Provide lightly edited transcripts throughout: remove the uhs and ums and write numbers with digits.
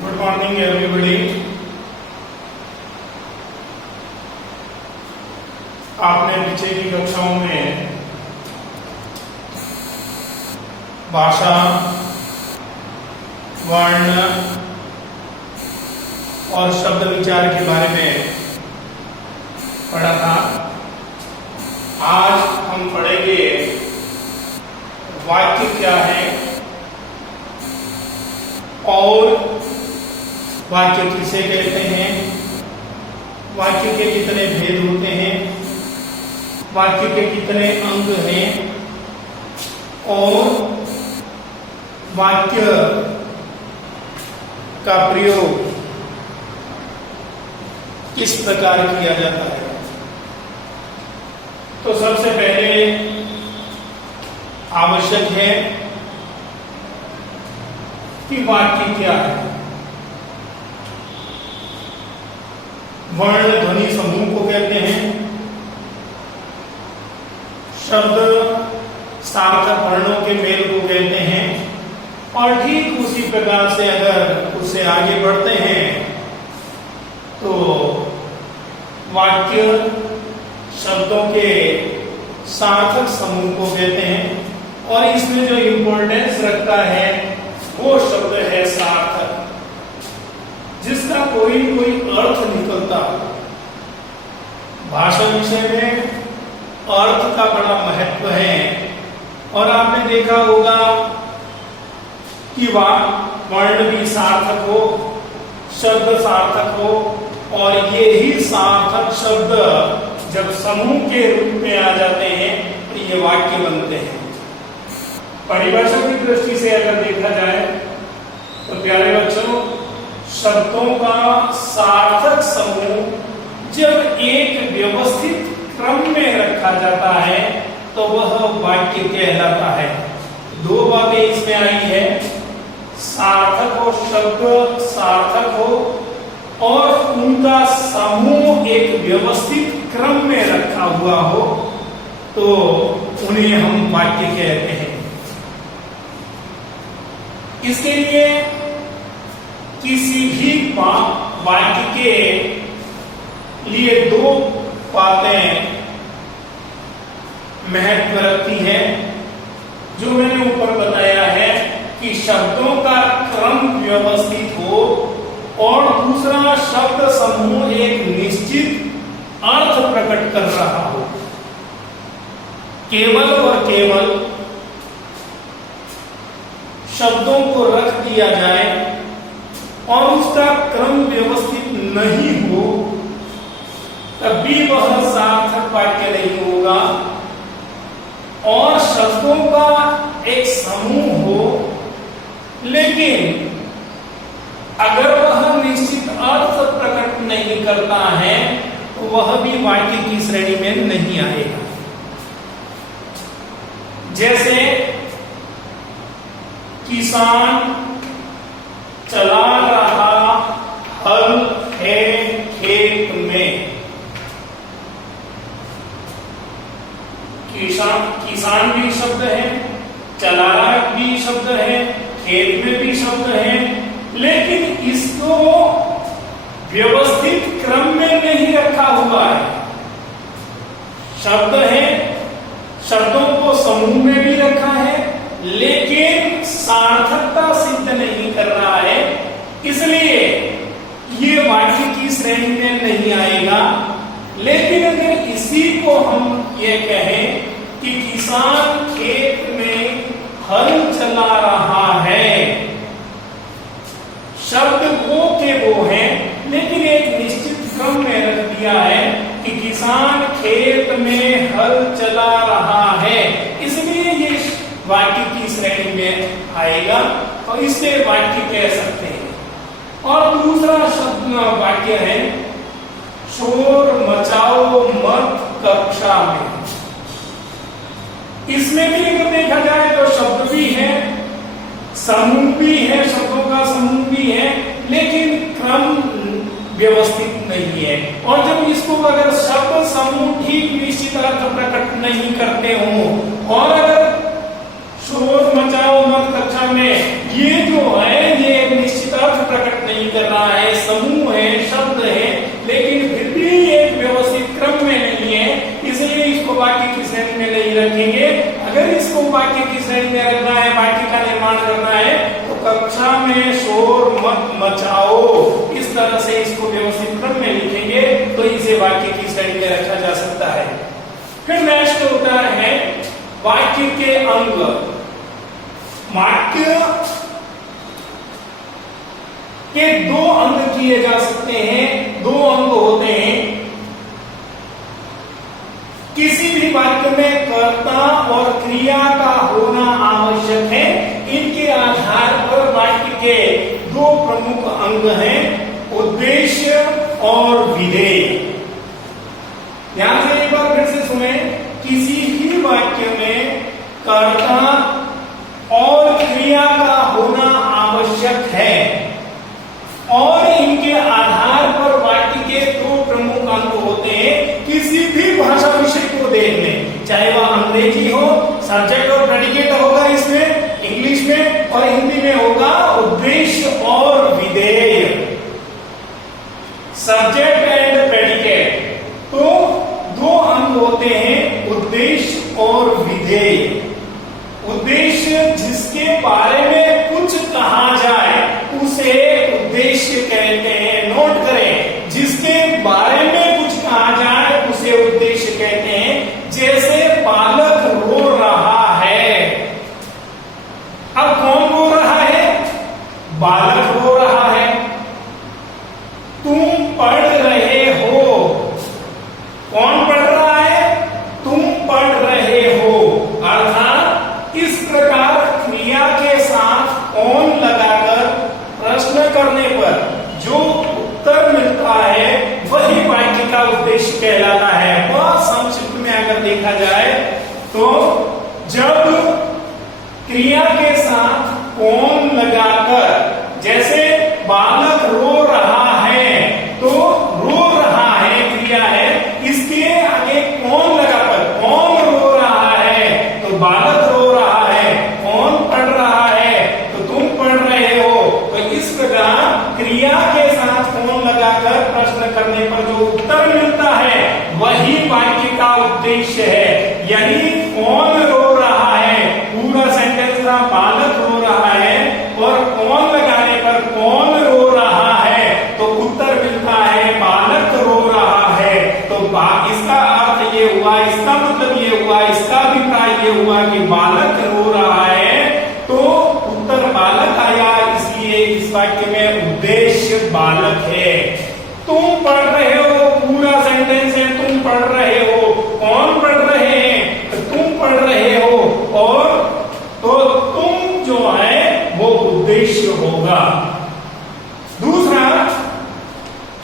Good morning everybody. आपने पीछे की कक्षाओं में भाषा, वर्ण और शब्द विचार के बारे में पढ़ा था। आज हम पढ़ेंगे वाक्य क्या है और वाक्य किसे कहते हैं, वाक्य के कितने भेद होते हैं, वाक्य के कितने अंग हैं और वाक्य का प्रयोग किस प्रकार किया जाता है। तो सबसे पहले आवश्यक है कि वाक्य क्या है। वर्ण ध्वनि समूह को कहते हैं। शब्द सार्थक वर्णों के मेल को कहते हैं। और ठीक उसी प्रकार से अगर उससे आगे बढ़ते हैं तो वाक्य शब्दों के सार्थक समूह को कहते हैं। और इसमें जो इंपॉर्टेंस रखता है वो शब्द है सार्थक, जिसका कोई अर्थ निकलता। भाषा विषय में अर्थ का बड़ा महत्व है। और आपने देखा होगा कि वर्ण भी सार्थक हो, शब्द सार्थक हो, और ये ही सार्थक शब्द जब समूह के रूप में आ जाते हैं तो ये वाक्य बनते हैं। परिभाषा की दृष्टि से अगर देखा जाए तो प्यारे बच्चों, शब्दों का सार्थक समूह जब एक व्यवस्थित क्रम में रखा जाता है तो वह वाक्य कहलाता है। दो बातें इसमें आई है, सार्थक हो, शब्द सार्थक हो और उनका समूह एक व्यवस्थित क्रम में रखा हुआ हो तो उन्हें हम वाक्य कहते हैं। इसके लिए किसी भी वाक्य के लिए दो बातें महत्व रखती है, जो मैंने ऊपर बताया है कि शब्दों का क्रम व्यवस्थित हो और दूसरा शब्द समूह एक निश्चित अर्थ प्रकट कर रहा हो। केवल और केवल शब्दों को रख दिया जाए और उसका क्रम व्यवस्थित नहीं हो तभी वह सार्थक वाक्य नहीं होगा। और शब्दों का एक समूह हो लेकिन अगर वह निश्चित अर्थ प्रकट नहीं करता है तो वह भी वाक्य की श्रेणी में नहीं आएगा। जैसे किसान चला रहा हल है खेत में। किसान भी शब्द है, चला रहा भी शब्द है, खेत में भी शब्द है, लेकिन इसको व्यवस्थित क्रम में नहीं रखा हुआ है। शब्द है, शब्दों को समूह में भी रखा है लेकिन सार्थकता सिद्ध नहीं कर रहा है, इसलिए ये वाक्य की श्रेणी में नहीं आएगा। लेकिन अगर इसी को हम ये कहें कि किसान खेत में हल चला रहा है, शब्द वो के वो है लेकिन एक निश्चित क्रम में रख दिया है कि किसान खेत में हल चला रहा है, इसलिए ये वाक्य की श्रेणी में आएगा और इसे वाक्य कह सकते हैं। और दूसरा शब्द वाक्य है शोर मचाओ मत कक्षा में। इसमें भी अगर देखा जाए तो शब्द भी है, समूह भी है, शब्दों का समूह भी है, लेकिन क्रम व्यवस्थित नहीं है। और जब इसको अगर शब्द समूह ठीक निश्चित अर्थ प्रकट नहीं करते हो और अगर शोर मचाओ मत कक्षा में ये जो है ये निश्चित अर्थ प्रकट नहीं में रखना है, वाक्य का निर्माण करना है, तो कक्षा में शोर मत मचाओ, इस तरह से इसको व्यवस्थित क्रम में लिखेंगे तो इसे वाक्य की शैली में रखा जा सकता है। फिर नेक्स्ट होता है वाक्य के अंग। वाक्य के दो अंग किए जा सकते हैं, दो अंग होते हैं। किसी भी वाक्य में कर्ता और क्रिया का होना आवश्यक है। इनके आधार पर वाक्य के दो प्रमुख अंग हैं, उद्देश्य और विधेय। ध्यान से एक बार फिर से सुने, किसी भी वाक्य में कर्ता और क्रिया का होना आवश्यक है और इनके आधार पर वाक्य के दो प्रमुख अंग होते हैं। किसी भी भाषा विषय को देख लें, चाहे वह अंग्रेजी हो, सब्जेक्ट और प्रेडिकेट होगा इसमें, इंग्लिश में, और हिंदी में होगा उद्देश्य और विधेय, सब्जेक्ट एंड प्रेडिकेट। तो दो अंग होते हैं, उद्देश्य और विधेय। उद्देश्य जिसके बारे में कुछ कहा जाए उसे उद्देश्य कहते हैं। नोट करें, जिसके बारे में कुछ कहा जाए उसे उद्देश्य कहते हैं। जैसे बालक रो रहा है। अब कौन रो रहा है? बालक रो रहा है। तुम पढ़ रहे हो। कौन पढ़ रहा है? तुम पढ़ रहे हो। अर्थात इस प्रकार क्रिया के साथ ऑन लगाकर प्रश्न करने पर जो उत्तर मिलता है वही वाक्य का उद्देश्य कहलाता है। बहुत संक्षिप्त में अगर देखा जाए तो जब क्रिया के साथ कौन लगाकर, जैसे बालक रो रहा है, तो रो रहा है क्रिया है, इसके आगे कौन लगाकर, कौन रो रहा है तो बालक रो रहा है, कौन पढ़ रहा है तो तुम पढ़ रहे हो। तो इस प्रकार क्रिया के साथ कौन लगाकर प्रश्न करने पर जो उत्तर मिलता है वही वाक्य का उद्देश्य है। यानी कौन रो रहा है, पूरा सेंटेंस था बालक रो रहा है, और कौन लगाने पर कौन रो रहा है तो उत्तर मिलता है बालक रो रहा है। तो इसका अर्थ ये हुआ, इसका मतलब ये हुआ, इसका अभिप्राय ये हुआ कि बालक रो रहा है तो उत्तर बालक आया, इसलिए इस वाक्य में उद्देश्य बालक है। तुम पढ़ रहे हो, पूरा सेंटेंस है तुम पढ़ रहे हो। कौन पढ़ रहे हैं? तो तुम पढ़ रहे हो, और तो तुम जो है वो उद्देश्य होगा। दूसरा,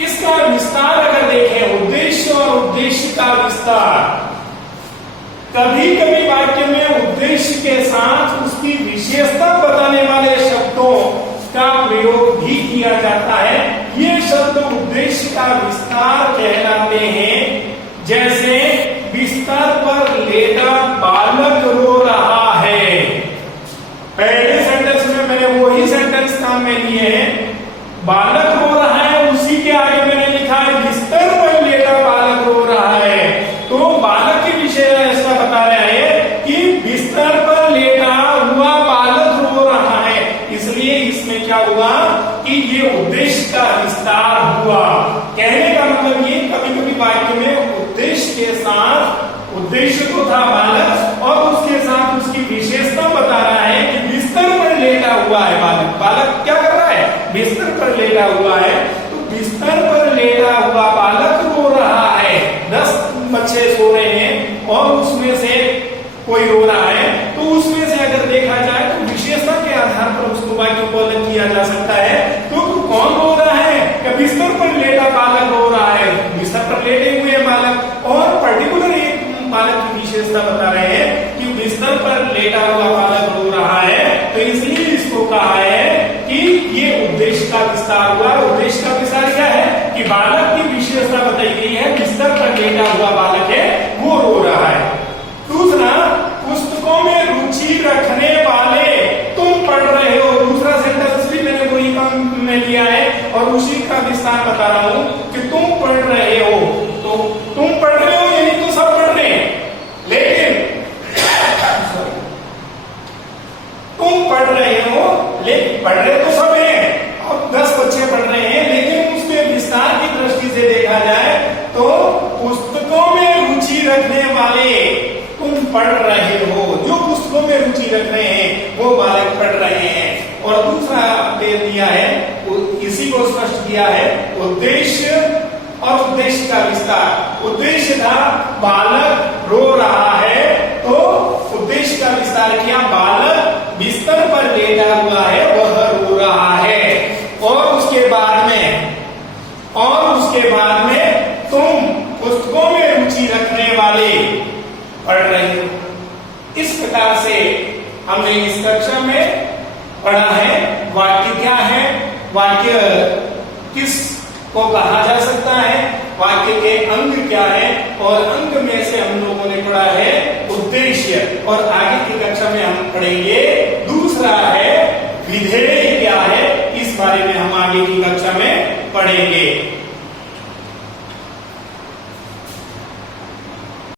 इसका विस्तार अगर देखें, उद्देश्य और उद्देश्य का विस्तार, कभी कभी वाक्य में उद्देश्य के साथ उसकी विशेषता बताने वाले शब्दों का प्रयोग भी किया जाता है। ये शब्द उद्देश्य का विस्तार कहलाते हैं। जैसे बिस्तर पर लेटा बालक रो रहा है। पहले सेंटेंस में मैंने वही सेंटेंस काम में लिए हैं, बालक रो रहा है, उसी के आगे मैंने लिखा है बिस्तर पर लेटा बालक रो रहा है। तो बालक के विषय ऐसा बता रहे हैं कि बिस्तर पर लेटा हुआ बालक रो रहा है, इसलिए इसमें क्या हुआ कि ये उद्देश्य का विस्तार हुआ। कहने का मतलब ये, कभी कभी वाक्य में उद्देश्य के साथ, उद्देश्य तो था बालक और उसके साथ उसकी विशेषता बता रहा है कि बिस्तर पर लेटा हुआ है बालक। बालक क्या कर रहा है? बिस्तर पर लेटा हुआ है। तो बिस्तर पर लेटा हुआ बालक रो रहा है। 10 बच्चे सो रहे हैं और उसमें से कोई रो रहा है, तो उसमें से अगर देखा जाए तो विशेषता के आधार पर उसको वाक्य को अलग किया जा सकता है। तो कौन रो रहा है? क्या बिस्तर पर लेटा बालक रो रहा है? बिस्तर पर लेटे हुए बालक, और पर्टिकुलर एक बालक की विशेषता बता रहे हैं कि बिस्तर पर लेटा हुआ बालक रो रहा है, तो इसलिए इसको कहा है कि ये उद्देश्य का विस्तार हुआ। उद्देश्य का विस्तार क्या है कि बालक की विशेषता बताई गई है, बिस्तर पर लेटा हुआ बालक है वो रो रहा है। दूसरा, पुस्तकों में रुचि रखने वाले तुम पढ़ रहे हो। दूसरा सेंटेंस भी मैंने वही काम में लिया है और उसी का विस्तार बता रहा हूं कि तुम पढ़ रहे हो। तो तुम पढ़ रहे हो यानी तो सब पढ़ रहे हैं, लेकिन पढ़ रहे तो सब हैं, अब 10 बच्चे पढ़ रहे हैं, लेकिन उसके विस्तार की दृष्टि से देखा जाए तो पुस्तकों में रुचि रखने वाले तुम पढ़ रहे हो, जो पुस्तकों में रुचि रख रहे हैं वो बालक पढ़ रहे हैं। और दूसरा दे दिया है, इसी को स्पष्ट किया है, उद्देश्य और उद्देश्य का विस्तार। उद्देश्य था बालक रो रहा है तो उद्देश्य का विस्तार किया, बालक बिस्तर पर लेटा हुआ है वह रो रहा है। और उसके बाद में तुम पुस्तकों में रुचि रखने वाले पढ़ रहे हो। इस प्रकार से हमने इस कक्षा में पढ़ा है वाक्य क्या है, वाक्य किस को कहा जा सकता है, वाक्य के अंग क्या है, और अंग में से हम लोगों ने पढ़ा है उद्देश्य। और आगे की कक्षा में हम पढ़ेंगे दूसरा है विधेय क्या है, इस बारे में हम आगे की कक्षा में पढ़ेंगे।